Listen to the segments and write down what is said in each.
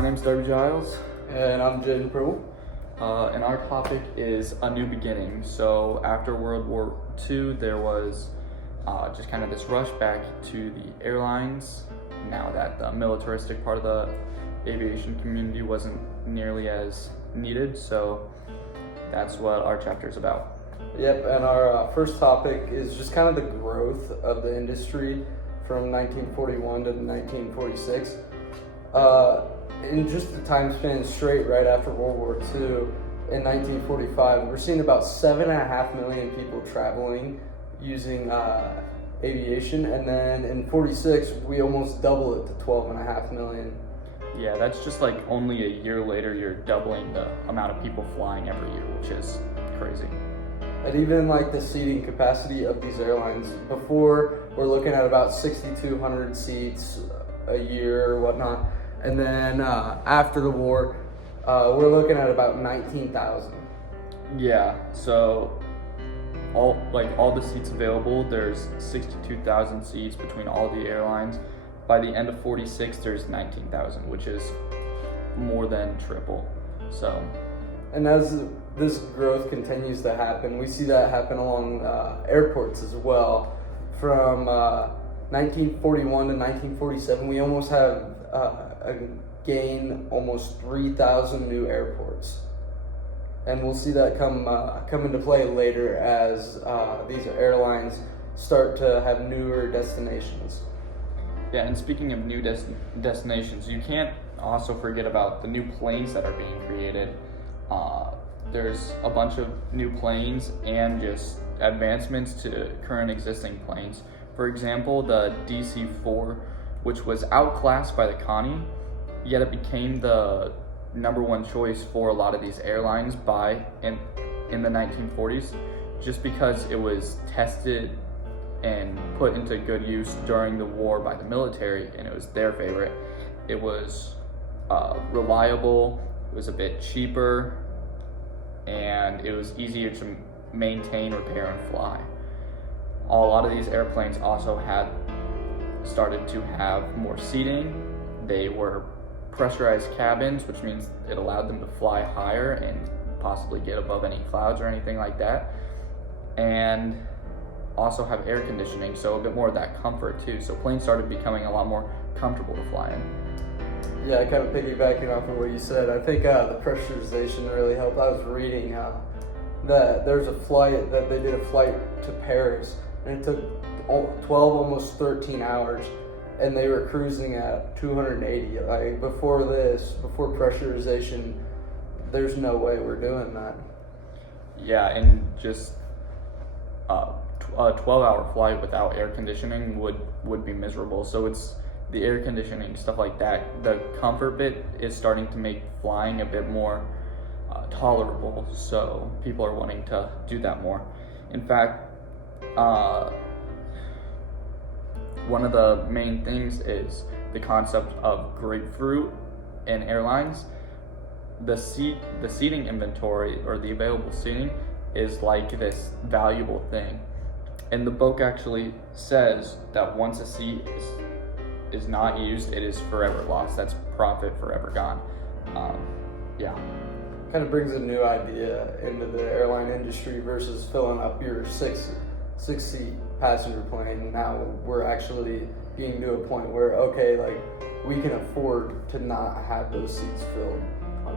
My name's Darby Giles, And I'm Jaden Pearl. and our topic is a new beginning. So after World War II, there was just kind of this rush back to the airlines. Now that the militaristic part of the aviation community wasn't nearly as needed, so that's what our chapter is about. Yep, and our first topic is just kind of the growth of the industry from 1941 to 1946. In just the time span straight right after World War II, in 1945, we're seeing about 7.5 million people traveling using aviation, and then in 46, we almost double it to 12.5 million. Yeah, that's just like only a year later, you're doubling the amount of people flying every year, which is crazy. And even like the seating capacity of these airlines, before we're looking at about 6,200 seats a year or whatnot, and then after the war, we're looking at about 19,000. Yeah, so all the seats available, there's 62,000 seats between all the airlines. By the end of 46, there's 19,000, which is more than triple. So, And as this growth continues to happen, we see that happen along airports as well. From 1941 to 1947, we almost have gain almost 3,000 new airports. And we'll see that come into play later as these airlines start to have newer destinations. yeah, and speaking of new destinations, you can't also forget about the new planes that are being created. There's a bunch of new planes and just advancements to current existing planes. For example, the DC-4, which was outclassed by the Connie, yet it became the number one choice for a lot of these airlines in the 1940s, just because it was tested and put into good use during the war by the military, and it was their favorite. It was reliable, it was a bit cheaper, and it was easier to maintain, repair, and fly. A lot of these airplanes also had started to have more seating. They were pressurized cabins, which means it allowed them to fly higher and possibly get above any clouds or anything like that, and also have air conditioning, so a bit more of that comfort too. So planes started becoming a lot more comfortable to fly in. Yeah, kind of piggybacking off of what you said, I think the pressurization really helped. I was reading that there's a flight that they did a flight to Paris, and it took 12, almost 13 hours, and they were cruising at 280. Like before pressurization, there's no way we're doing that. Yeah, and just a 12-hour flight without air conditioning would be miserable. So it's the air conditioning, stuff like that. The comfort bit is starting to make flying a bit more tolerable, so people are wanting to do that more. In fact, one of the main things is the concept of grapefruit in airlines. The seating inventory, or the available seating, is like this valuable thing. And the book actually says that once a seat is not used, it is forever lost. That's profit forever gone. Yeah. Kind of brings a new idea into the airline industry versus filling up your six-seat passenger plane. Now we're actually getting to a point where, okay, like we can afford to not have those seats filled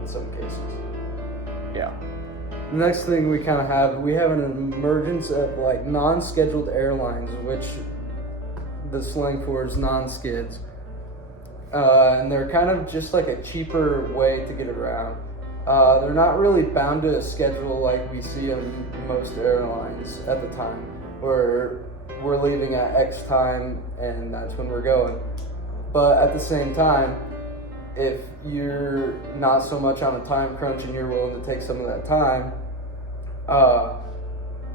in some cases. Yeah. The next thing we have an emergence of like non-scheduled airlines, which the slang for is non-skids. And they're kind of just like a cheaper way to get around. They're not really bound to a schedule like we see on most airlines at the time, where we're leaving at X time and that's when we're going. But at the same time, if you're not so much on a time crunch and you're willing to take some of that time,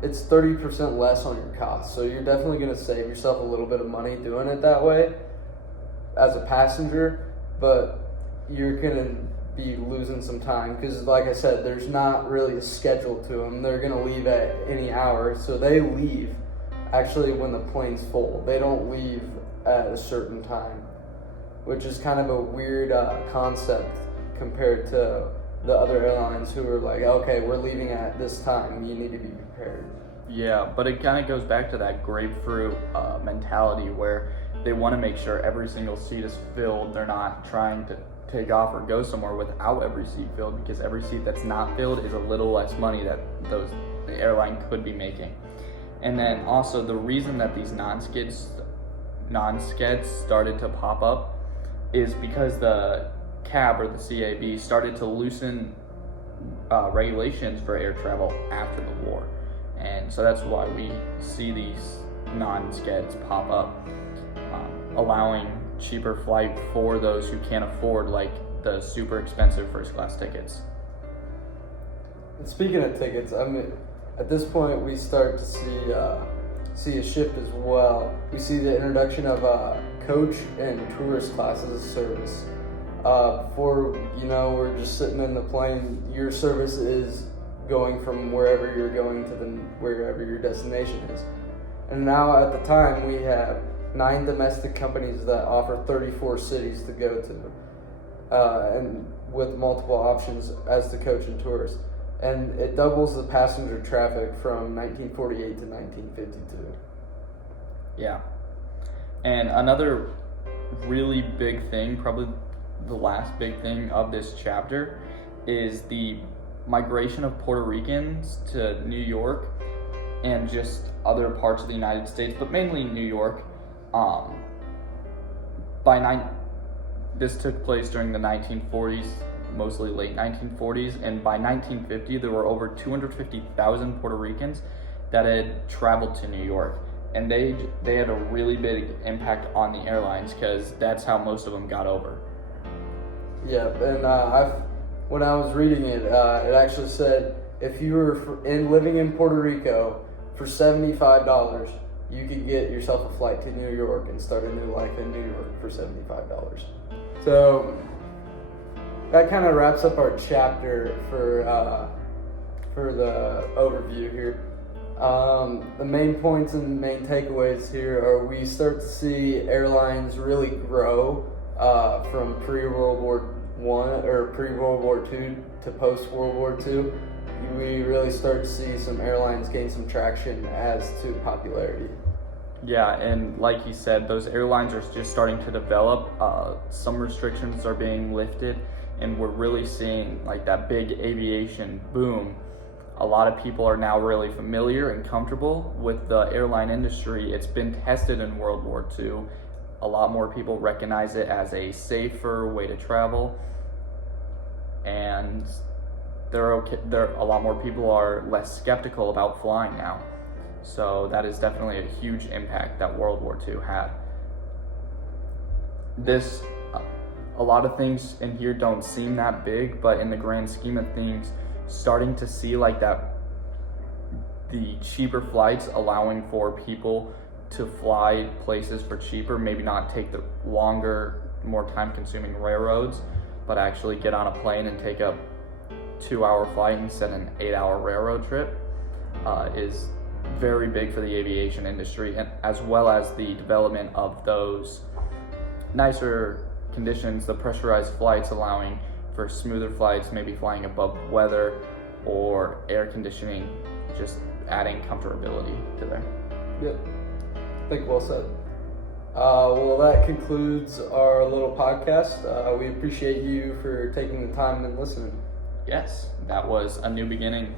it's 30% less on your costs. So you're definitely going to save yourself a little bit of money doing it that way as a passenger, but you're going to be losing some time because, like I said, there's not really a schedule to them. They're going to leave at any hour, so they leave actually when the plane's full. They don't leave at a certain time. which is kind of a weird concept compared to the other airlines who are like, okay, we're leaving at this time, you need to be prepared. Yeah, but it kind of goes back to that grapefruit mentality where they want to make sure every single seat is filled. They're not trying to take off or go somewhere without every seat filled, because every seat that's not filled is a little less money that the airline could be making. And then also the reason that these non-skids started to pop up is because the CAB or the CAB started to loosen regulations for air travel after the war. And so that's why we see these non-skids pop up, allowing cheaper flight for those who can't afford like the super expensive first class tickets. And speaking of tickets, I mean, at this point we start to see a shift as well. We see the introduction of coach and tourist classes of service. Before, we're just sitting in the plane, your service is going from wherever you're going to wherever your destination is. And now at the time we have 9 domestic companies that offer 34 cities to go to, and with multiple options as to coach and tourist. And it doubles the passenger traffic from 1948 to 1952. Yeah. And another really big thing, probably the last big thing of this chapter, is the migration of Puerto Ricans to New York and just other parts of the United States, but mainly New York. This took place during the 1940s, mostly late 1940s, and by 1950 there were over 250,000 Puerto Ricans that had traveled to New York, and they had a really big impact on the airlines because that's how most of them got over. Yeah, and when I was reading it, it actually said if you were living in Puerto Rico for $75, you could get yourself a flight to New York and start a new life in New York for $75. So that kind of wraps up our chapter for the overview here. The main points and main takeaways here are we start to see airlines really grow from pre-World War I or pre-World War II to post-World War II. We really start to see some airlines gain some traction as to popularity. Yeah, and like he said, those airlines are just starting to develop. Some restrictions are being lifted, and we're really seeing like that big aviation boom. A lot of people are now really familiar and comfortable with the airline industry. It's been tested in World War II. A lot more people recognize it as a safer way to travel, and a lot more people are less skeptical about flying now. So that is definitely a huge impact that World War II had. A lot of things in here don't seem that big, but in the grand scheme of things, starting to see like that, the cheaper flights allowing for people to fly places for cheaper, maybe not take the longer, more time-consuming railroads, but actually get on a plane and take a 2-hour flight instead of an 8-hour railroad trip, is very big for the aviation industry, and as well as the development of those nicer conditions, the pressurized flights allowing for smoother flights, maybe flying above weather, or air conditioning, just adding comfortability to there. Yep. I think well said. Well, that concludes our little podcast. We appreciate you for taking the time and listening. Yes, that was a new beginning.